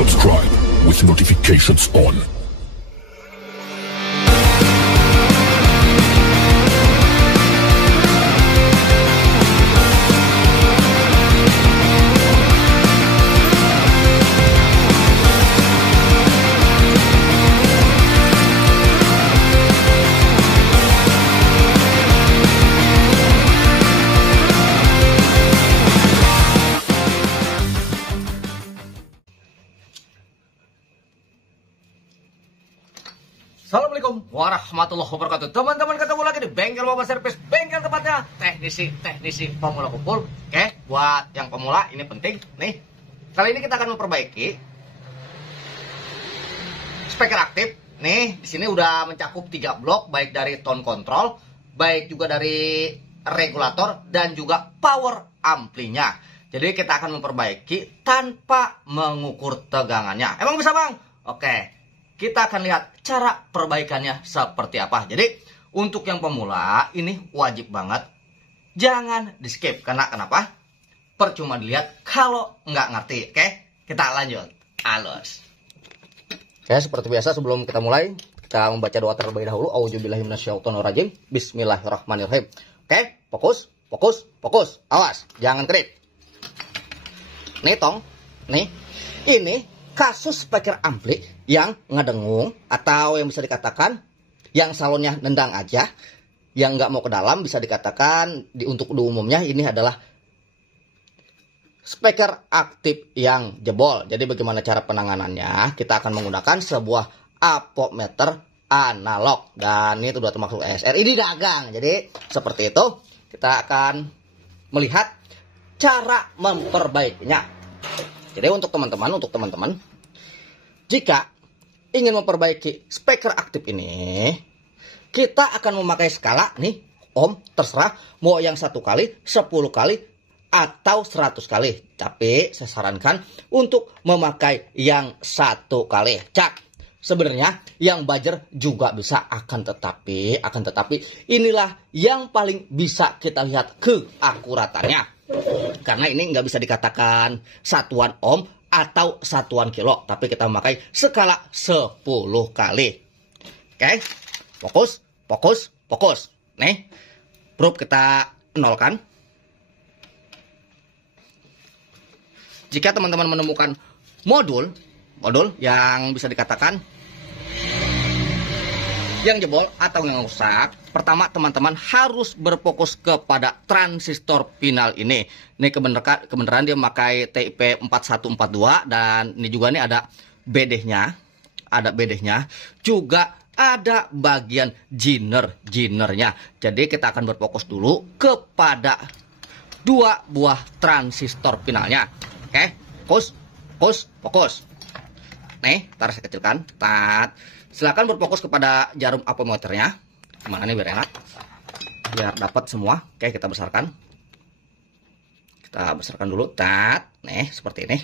subscribe with notifications on. Assalamualaikum warahmatullahi wabarakatuh. Teman-teman, ketemu lagi di bengkel Bapak Servis, bengkel tempatnya teknisi pemula kumpul. Oke, buat yang pemula ini penting nih. Kali ini kita akan memperbaiki speaker aktif. Nih, di sini udah mencakup 3 blok, baik dari tone control, baik juga dari regulator dan juga power amplinya. Jadi kita akan memperbaiki tanpa mengukur tegangannya. Emang bisa, Bang? Oke. Kita akan lihat cara perbaikannya seperti apa. Jadi untuk yang pemula ini wajib banget jangan di skip. Karena kenapa? Percuma dilihat kalau nggak ngerti. Oke, kita lanjut. Alus. Oke, seperti biasa sebelum kita mulai kita membaca doa terlebih dahulu. Auzubillahi minasyaitonirrajim. Bismillahirrahmanirrahim. Oke, fokus. Awas, jangan kedip. Nih tong, nih ini kasus speaker ampli yang ngedengung atau yang bisa dikatakan yang salonnya nendang aja, yang nggak mau ke dalam, bisa dikatakan untuk umumnya ini adalah speaker aktif yang jebol. Jadi bagaimana cara penanganannya? Kita akan menggunakan sebuah ampometer analog dan ini sudah termasuk ESR. Ini dagang. Jadi seperti itu kita akan melihat cara memperbaikinya. Jadi untuk teman-teman, jika ingin memperbaiki speaker aktif ini, kita akan memakai skala nih, ohm, terserah mau yang 1 kali, 10 kali, atau 100 kali. Tapi saya sarankan untuk memakai yang 1 kali. Cak, sebenarnya yang buzzer juga bisa, akan tetapi inilah yang paling bisa kita lihat keakuratannya. Karena ini nggak bisa dikatakan satuan ohm atau satuan kilo, tapi kita memakai skala 10 kali. Oke, fokus. Nih, probe kita nolkan. Jika teman-teman menemukan modul yang bisa dikatakan yang jebol atau yang rusak, pertama teman-teman harus berfokus kepada transistor final ini. Ini kebenaran dia memakai TIP 4142 dan ini juga nih ada BD-nya, juga ada bagian jinernya. Jadi kita akan berfokus dulu kepada 2 buah transistor finalnya. Oke, fokus. Nih, taruh saya kecilkan. Silakan berfokus kepada jarum ampometernya. Gimana nih biar enak, biar dapat semua. Oke, kita besarkan. Kita besarkan dulu. Nih seperti ini.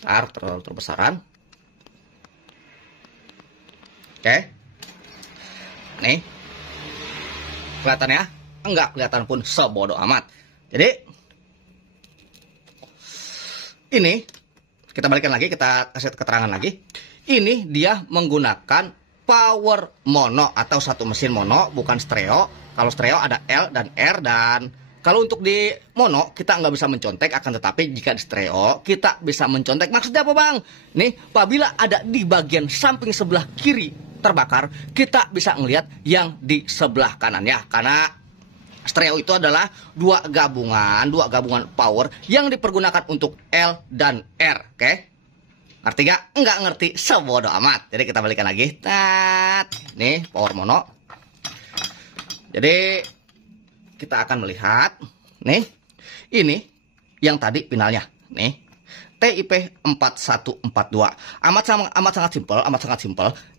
Terlalu terbesaran. Oke. Nih. Kelihatan ya? Enggak kelihatan pun sebodoh amat. Jadi ini kita balikan lagi, kita kasih keterangan lagi. Ini dia menggunakan power mono atau satu mesin mono, bukan stereo. Kalau stereo ada L dan R, dan kalau untuk di mono kita nggak bisa mencontek, akan tetapi jika di stereo kita bisa mencontek. Maksudnya apa, Bang? Nih, apabila ada di bagian samping sebelah kiri terbakar, kita bisa ngelihat yang di sebelah kanannya. Karena stereo itu adalah dua gabungan power yang dipergunakan untuk L dan R. Oke? Ngerti gak? Enggak ngerti, sebodoh amat. Jadi kita balikan lagi. Nih power mono. Jadi kita akan melihat nih, ini yang tadi finalnya nih, TIP 4142. Amat sangat simpel.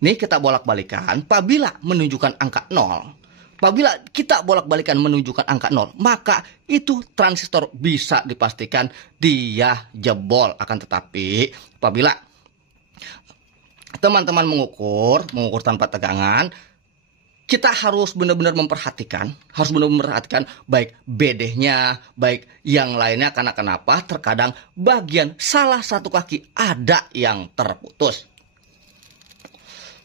Nih kita bolak-balikan. Apabila menunjukkan angka 0, apabila kita bolak-balikan menunjukkan angka 0, maka itu transistor bisa dipastikan dia jebol. Akan tetapi apabila teman-teman mengukur tanpa tegangan, kita harus benar-benar memperhatikan, baik BD-nya, baik yang lainnya. Karena kenapa? Terkadang bagian salah satu kaki ada yang terputus.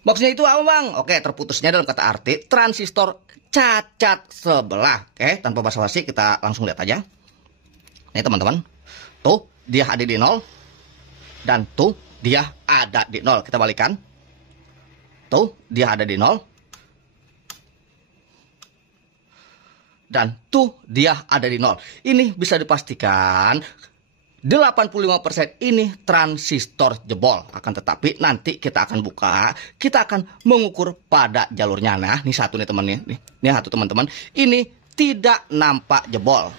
Maksudnya itu apa, Bang? Oke, terputusnya dalam kata arti transistor cacat sebelah. Oke, tanpa basa-basi kita langsung lihat aja. Nih teman-teman, tuh dia ada di 0, dan tuh dia ada di 0. Kita balikan. Tuh dia ada di 0, dan tuh dia ada di 0. Ini bisa dipastikan 85% ini transistor jebol. Akan tetapi nanti kita akan buka, kita akan mengukur pada jalurnya. Nah, ini satu nih teman-teman. Ini satu teman-teman. Ini tidak nampak jebol,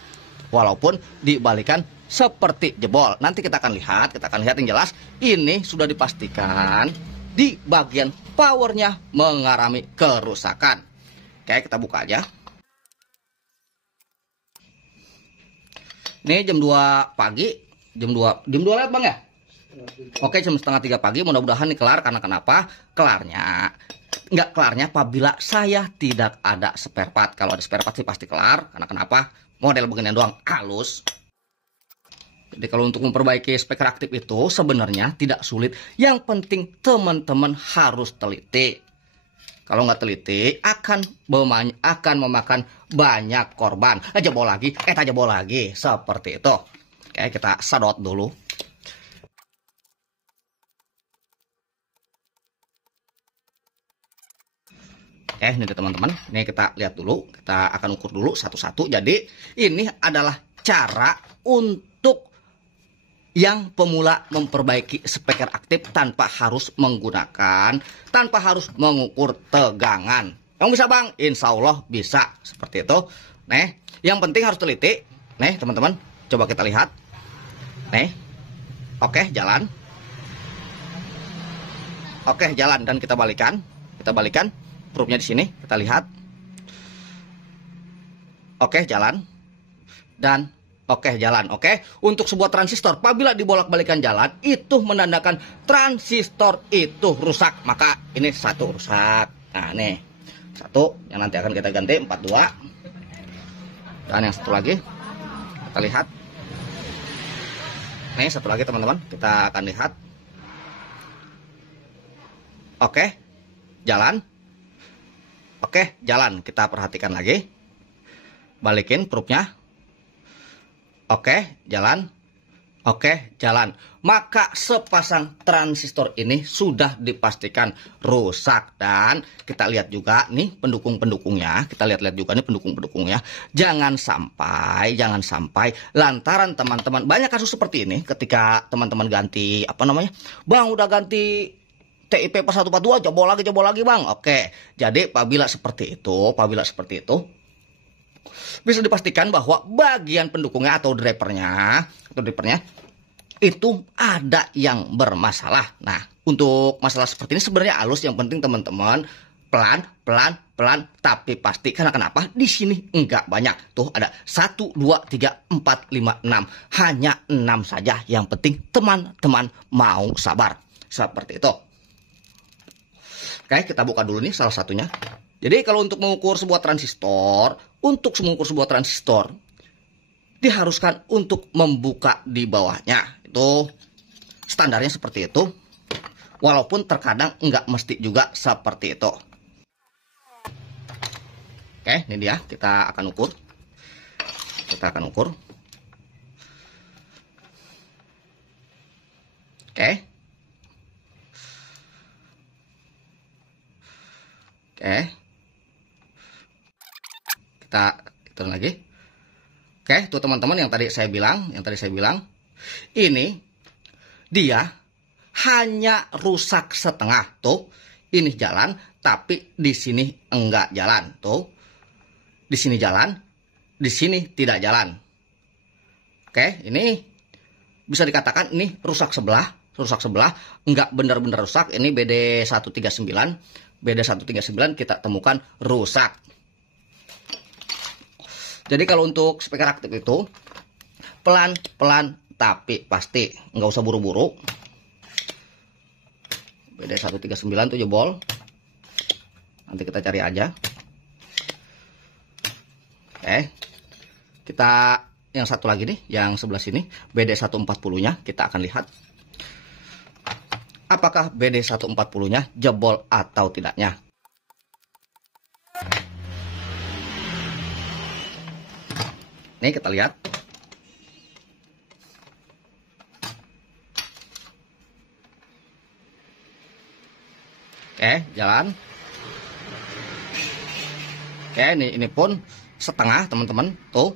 walaupun dibalikan seperti jebol. Nanti kita akan lihat yang jelas ini sudah dipastikan di bagian powernya mengalami kerusakan. Oke, kita buka aja. Ini jam 2 pagi, jam 2 lewat, Bang ya? Oke, jam setengah 3 pagi, mudah-mudahan ini kelar. Karena kenapa? Nggak kelarnya apabila saya tidak ada spare part. Kalau ada spare part sih pasti kelar. Karena kenapa? Model beginian doang, halus. Jadi kalau untuk memperbaiki speaker aktif itu sebenarnya tidak sulit. Yang penting teman-teman harus teliti. Kalau nggak teliti akan memakan banyak korban. Jebol lagi, jebol lagi. Seperti itu. Oke, kita sedot dulu. Oke, ini teman-teman. Ini kita lihat dulu. Kita akan ukur dulu satu-satu. Jadi ini adalah cara untuk yang pemula memperbaiki speaker aktif tanpa harus mengukur tegangan. Yang bisa, Bang? Insya Allah bisa. Seperti itu. Nih, yang penting harus teliti. Nih, teman-teman, coba kita lihat. Nih, oke, jalan. Oke, jalan, dan kita balikan. Probe-nya di sini, kita lihat. Oke, jalan. Dan oke, jalan. Oke, untuk sebuah transistor apabila dibolak-balikan jalan, itu menandakan transistor itu rusak. Maka ini satu rusak. Nah, nih satu yang nanti akan kita ganti 42. Dan yang satu lagi kita lihat. Nih satu lagi teman-teman, kita akan lihat. Oke, jalan. Oke, jalan. Kita perhatikan lagi. Balikin probe-nya. Oke, jalan. Oke, jalan. Maka sepasang transistor ini sudah dipastikan rusak. Dan kita lihat juga nih pendukung-pendukungnya. Kita lihat juga nih pendukung-pendukungnya. Jangan sampai lantaran teman-teman, banyak kasus seperti ini ketika teman-teman ganti Bang, udah ganti TIP pas 142, jebol lagi, Bang. Oke. Jadi apabila seperti itu bisa dipastikan bahwa bagian pendukungnya atau drivernya itu ada yang bermasalah. Nah, untuk masalah seperti ini sebenarnya halus. Yang penting teman-teman pelan tapi pasti. Karena kenapa? Di sini enggak banyak. Tuh ada 1, 2, 3, 4, 5, 6. Hanya 6 saja. Yang penting teman-teman mau sabar. Seperti itu. Oke, kita buka dulu nih salah satunya. Jadi kalau untuk mengukur sebuah transistor, diharuskan untuk membuka di bawahnya. Itu standarnya seperti itu. Walaupun terkadang nggak mesti juga seperti itu. Oke, ini dia. Kita akan ukur. Oke. Kita hitung lagi. Oke, tuh teman-teman yang tadi saya bilang, ini dia hanya rusak setengah. Tuh, ini jalan, tapi di sini enggak jalan. Tuh, di sini jalan, di sini tidak jalan. Oke, ini bisa dikatakan ini rusak sebelah, enggak benar-benar rusak. Ini BD139 kita temukan rusak. Jadi kalau untuk speaker aktif itu pelan-pelan tapi pasti, nggak usah buru-buru. BD139 tuh jebol. Nanti kita cari aja. Kita yang satu lagi nih, yang sebelah sini, BD140-nya kita akan lihat. Apakah BD140-nya jebol atau tidaknya. Nih kita lihat. Jalan. Ini pun setengah teman-teman. Tuh.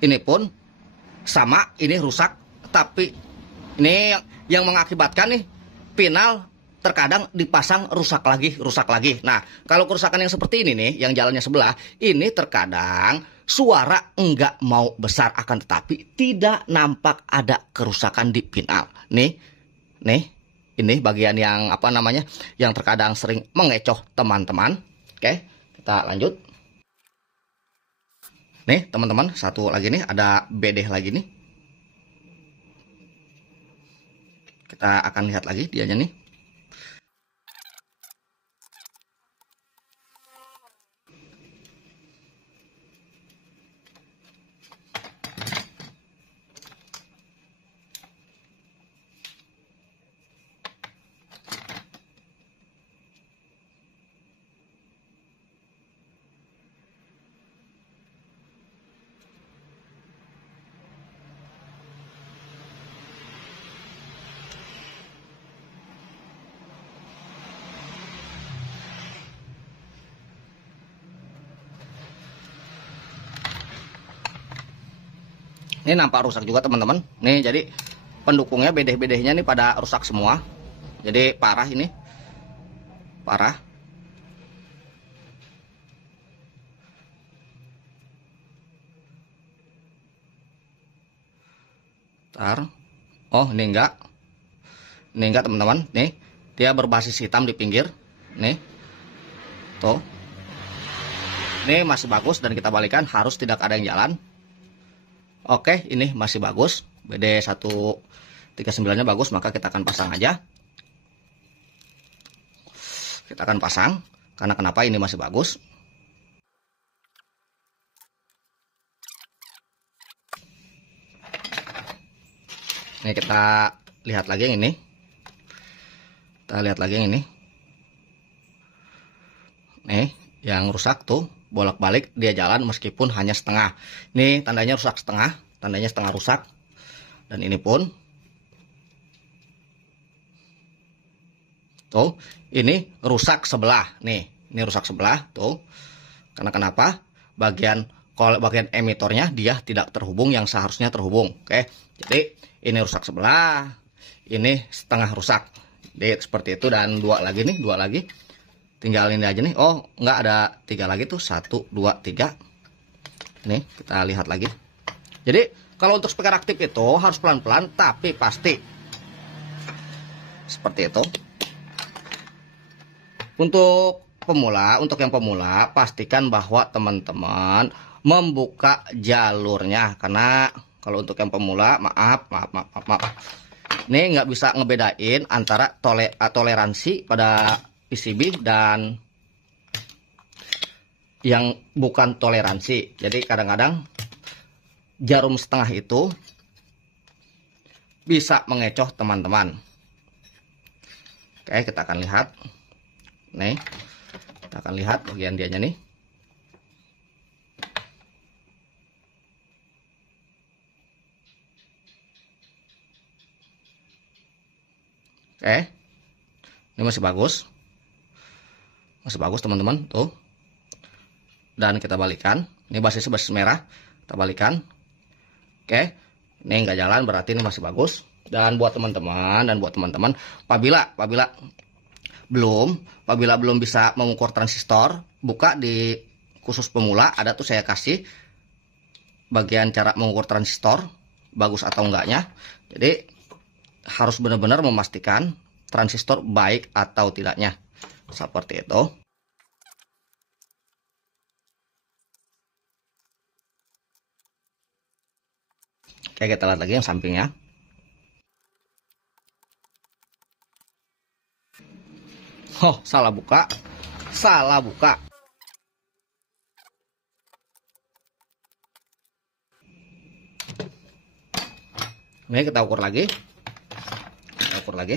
Ini pun sama, ini rusak. Tapi ini yang mengakibatkan nih pinal terkadang dipasang rusak lagi. Nah, kalau kerusakan yang seperti ini nih, yang jalannya sebelah, ini terkadang suara enggak mau besar, akan tetapi tidak nampak ada kerusakan di pinal. Nih, ini bagian yang apa namanya, yang terkadang sering mengecoh teman-teman. Oke, kita lanjut. Nih teman-teman, satu lagi nih, ada BD lagi nih. Kita akan lihat lagi dianya nih. Ini nampak rusak juga teman-teman. Nih jadi pendukungnya, bedeh-bedehnya nih pada rusak semua. Jadi parah ini. Parah. Ntar. Oh ini enggak. Ini enggak teman-teman. Nih dia berbasis hitam di pinggir. Nih. Tuh. Ini masih bagus dan kita balikan, harus tidak ada yang jalan. Oke, ini masih bagus. BD139-nya bagus, maka kita akan pasang aja. Kita akan pasang, karena kenapa ini masih bagus. Ini kita lihat lagi yang ini. Kita lihat lagi yang ini. Nih, yang rusak tuh. Bolak-balik dia jalan meskipun hanya setengah. Ini tandanya rusak setengah, tandanya setengah rusak. Dan ini pun tuh, ini rusak sebelah. Nih, ini rusak sebelah tuh. Karena kenapa? Bagian emitornya dia tidak terhubung yang seharusnya terhubung. Oke. Jadi ini rusak sebelah, ini setengah rusak. Jadi seperti itu, dan dua lagi nih, dua lagi. Tinggal ini aja nih. Oh, enggak, ada tiga lagi tuh. 1, 2, 3. Nih, kita lihat lagi. Jadi, kalau untuk speaker aktif itu harus pelan-pelan, tapi pasti. Seperti itu. Untuk yang pemula, pastikan bahwa teman-teman membuka jalurnya. Karena kalau untuk yang pemula, maaf. Ini nggak bisa ngebedain antara toleransi pada PCB dan yang bukan toleransi. Jadi kadang-kadang jarum setengah itu bisa mengecoh teman-teman. Oke, kita akan lihat. Nih, kita akan lihat bagian dianya nih. Oke, ini masih bagus. Masih bagus teman-teman, tuh. Dan kita balikan. Ini basis merah, kita balikan. Oke, ini nggak jalan, berarti ini masih bagus. Dan buat teman-teman, apabila belum bisa mengukur transistor, buka di khusus pemula, ada tuh saya kasih bagian cara mengukur transistor, bagus atau enggaknya. Jadi harus benar-benar memastikan transistor baik atau tidaknya. Seperti itu. Oke, kita lihat lagi yang sampingnya. Oh, salah buka. Ini kita ukur lagi. Kita ukur lagi.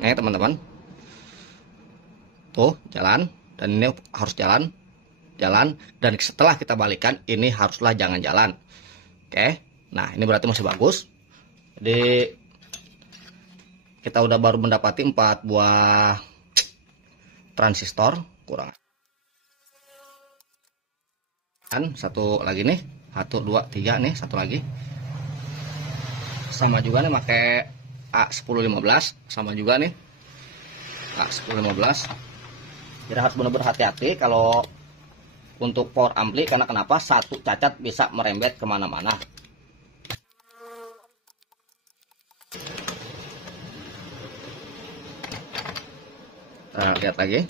Nih teman-teman. Tuh, jalan. Dan ini harus jalan. Jalan. Dan setelah kita balikan, ini haruslah jangan jalan. Oke. Nah, ini berarti masih bagus. Jadi, kita udah baru mendapati 4 buah transistor. Kurang. Dan satu lagi nih. 1, 2, 3 nih. Satu lagi. Sama juga nih pakai A1015, sama juga nih A1015. Jadi harus benar-benar hati-hati kalau untuk power ampli, karena kenapa? Satu cacat bisa merembet kemana-mana. Kita lihat lagi.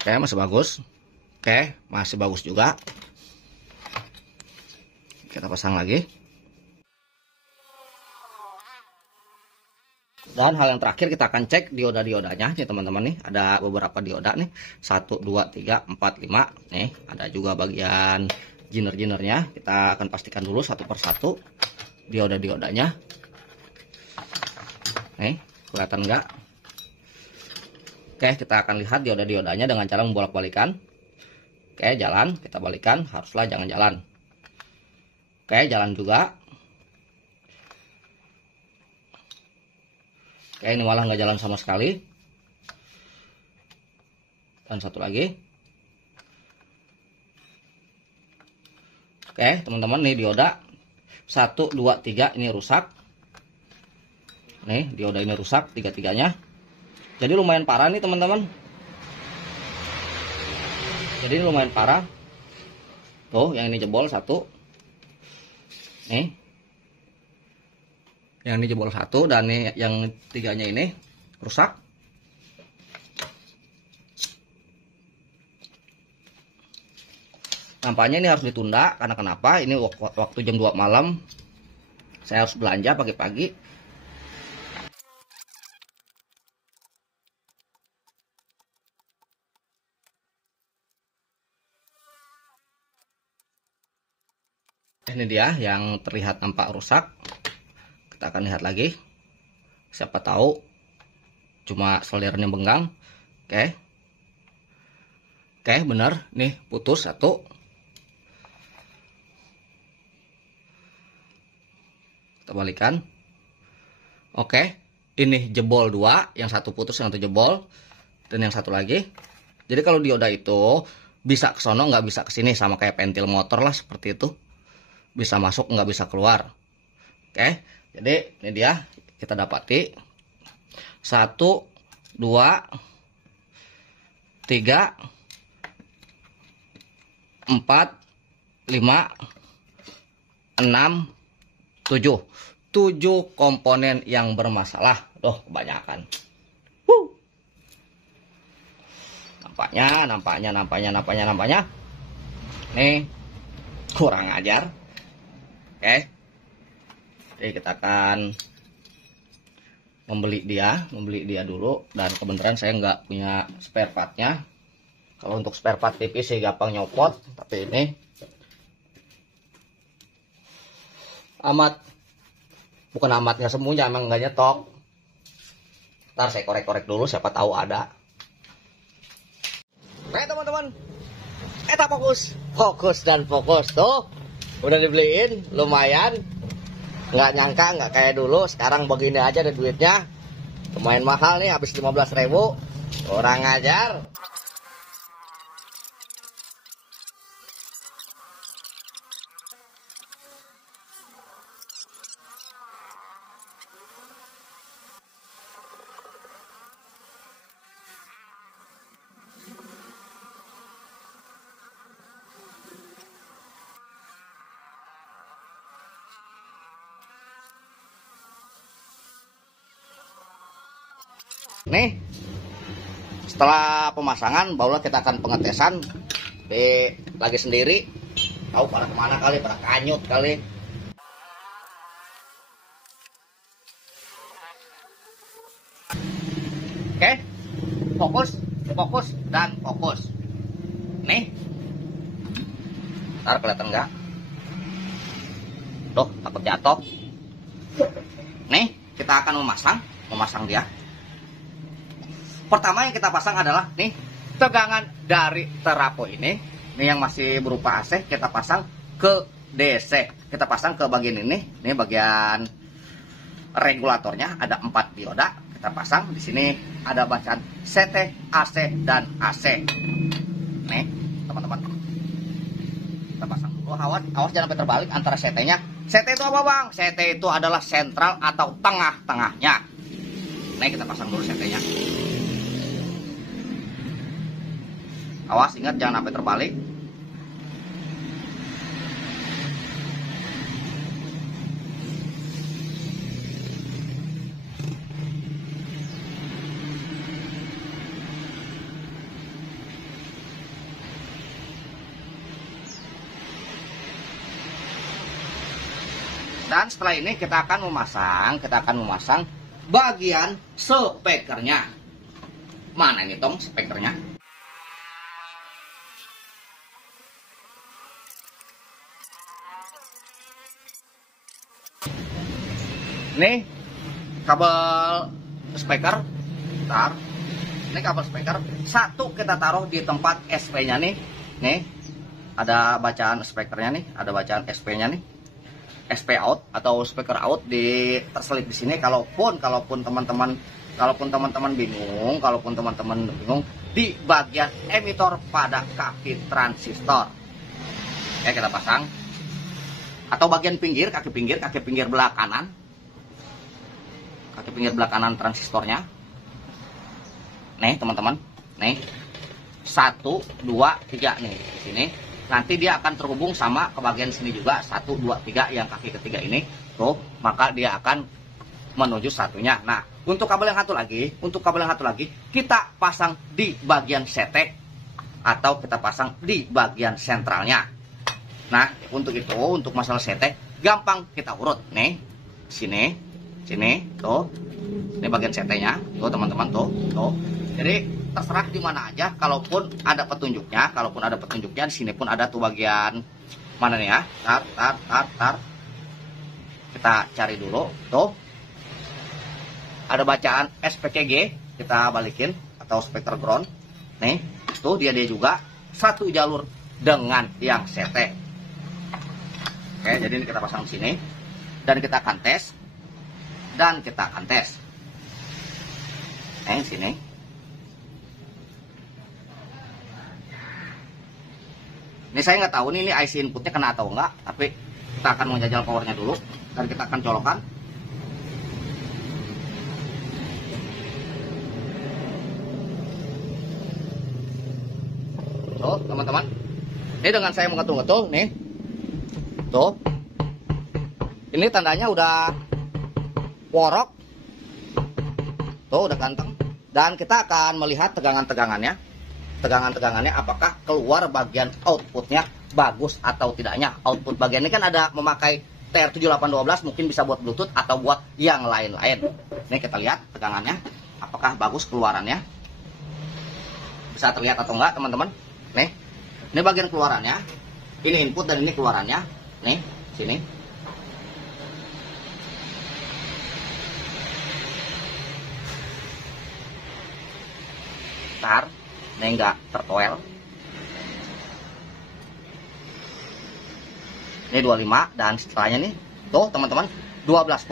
Oke, masih bagus. Oke, masih bagus juga. Kita pasang lagi. Dan hal yang terakhir kita akan cek dioda-diodanya nih teman-teman nih. Ada beberapa dioda nih. 1, 2, 3, 4, 5. Nih, ada juga bagian jiner-jinernya. Kita akan pastikan dulu satu persatu dioda-diodanya. Nih, kelihatan enggak? Oke, kita akan lihat dioda-diodanya dengan cara membolak-balikan. Oke, jalan, kita balikan, haruslah jangan jalan. Oke, jalan juga. Oke, ini malah nggak jalan sama sekali. Dan satu lagi. Oke, teman-teman, nih dioda 1, 2, 3 ini rusak. Nih, dioda ini rusak, tiga-tiganya. Jadi lumayan parah nih, teman-teman. Jadi ini lumayan parah. Tuh, yang ini jebol 1. Nih. Yang ini jebol 1 dan nih yang 3-nya ini rusak. Nampaknya ini harus ditunda karena kenapa? Ini waktu jam 2 malam. Saya harus belanja pagi-pagi. Ini dia yang terlihat nampak rusak. Kita akan lihat lagi. Siapa tahu cuma soldernya benggang. Oke. Oke, benar. Nih putus 1. Kita balikan. Oke. Ini jebol 2. Yang satu putus, yang satu jebol. Dan yang satu lagi. Jadi kalau dioda itu bisa ke sono, nggak bisa ke sini. Sama kayak pentil motor lah, seperti itu. Bisa masuk, nggak bisa keluar. Oke, jadi ini dia kita dapati 1, 2, 3, 4, 5, 6, 7. 7 komponen yang bermasalah. Loh, kebanyakan. Nampaknya. Nih, kurang ajar. Oke, jadi kita akan membeli dia dulu. Dan kebenaran saya nggak punya spare partnya. Kalau untuk spare part TV sih gampang nyopot, tapi ini bukan amatnya semuanya, emang nggak nyetok. Ntar saya korek-korek dulu, siapa tahu ada. Oke teman-teman, eta fokus dan fokus tuh. Udah dibeliin, lumayan. Nggak nyangka, nggak kayak dulu. Sekarang begini aja ada duitnya. Lumayan mahal nih, habis 15.000. Kurang ajar. Nih, setelah pemasangan barulah kita akan pengetesan. Lagi sendiri, tahu pada kemana kali, pada kanyut kali. Oke, fokus, fokus, dan fokus. Nih, ntar kelihatan nggak? Tuh, takut jatuh. Nih, kita akan memasang dia. Pertama yang kita pasang adalah nih, tegangan dari terapo ini. Ini yang masih berupa AC, kita pasang ke DC. Kita pasang ke bagian ini. Ini bagian regulatornya, ada 4 dioda. Kita pasang di sini ada bacaan CT, AC, dan AC. Nih, teman-teman. Kita pasang dulu. Awas jangan sampai terbalik antara CT-nya. CT itu apa, Bang? CT itu adalah sentral atau tengah-tengahnya. Nih, kita pasang dulu CT-nya. Awas, ingat jangan sampai terbalik. Dan setelah ini kita akan memasang bagian speakernya. Mana ini, Tong, speakernya? Nih kabel speaker, bentar. Ini kabel speaker satu kita taruh di tempat SP-nya nih. Nih ada bacaan speakernya nih, ada bacaan SP-nya nih. SP out atau speaker out terselip di sini. Kalaupun teman-teman bingung di bagian emitor pada kaki transistor. Oke, kita pasang. Atau bagian pinggir, kaki pinggir belah kanan. Kaki pinggir belah kanan transistornya. Nih, teman-teman. Nih. 1 2 3 nih di sini. Nanti dia akan terhubung sama ke bagian sini juga, 1 2 3 yang kaki ketiga ini. Tuh, maka dia akan menuju satunya. Nah, untuk kabel yang satu lagi, kita pasang di bagian CT atau kita pasang di bagian sentralnya. Nah, untuk masalah CT gampang kita urut. Nih, sini, tuh. Ini bagian CT-nya, tuh teman-teman, tuh. Jadi terserah di mana aja, kalaupun ada petunjuknya di sini pun ada tuh bagian mana nih ya. Tar. Kita cari dulu, tuh. Ada bacaan SPKG, kita balikin atau speaker ground. Nih, tuh dia juga satu jalur dengan yang CT. Oke, jadi ini kita pasang di sini dan kita akan tes. Sini. Ini saya nggak tahu nih ini IC inputnya kena atau enggak, tapi kita akan menjajal powernya dulu dan kita akan colokkan. Tuh, teman-teman. Ini dengan saya mengetul-ngetul nih. Tuh. Ini tandanya udah worok. Tuh, udah ganteng. Dan kita akan melihat tegangan-tegangannya apakah keluar bagian outputnya bagus atau tidaknya. Output bagian ini kan ada memakai TR7812, mungkin bisa buat Bluetooth atau buat yang lain-lain. Ini kita lihat tegangannya apakah bagus keluarannya, bisa terlihat atau enggak, teman-teman. Nih, ini bagian keluarannya, ini input dan ini keluarannya. Nih, sini. Ntar ini enggak tertoel. Ini 25 dan setelahnya nih, tuh teman-teman, 12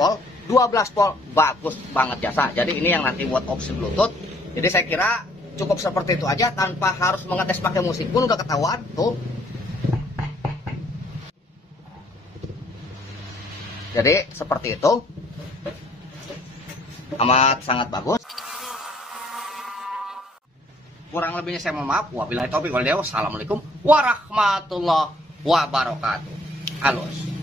volt bagus banget jasa. Jadi ini yang nanti buat opsi Bluetooth. Jadi saya kira cukup seperti itu aja tanpa harus mengetes pakai musik pun udah ketahuan tuh. Jadi seperti itu, amat sangat bagus. Kurang lebihnya saya mohon maaf. Wabillahi taufiq wal hidayah. Wassalamualaikum warahmatullahi wabarakatuh. Halus.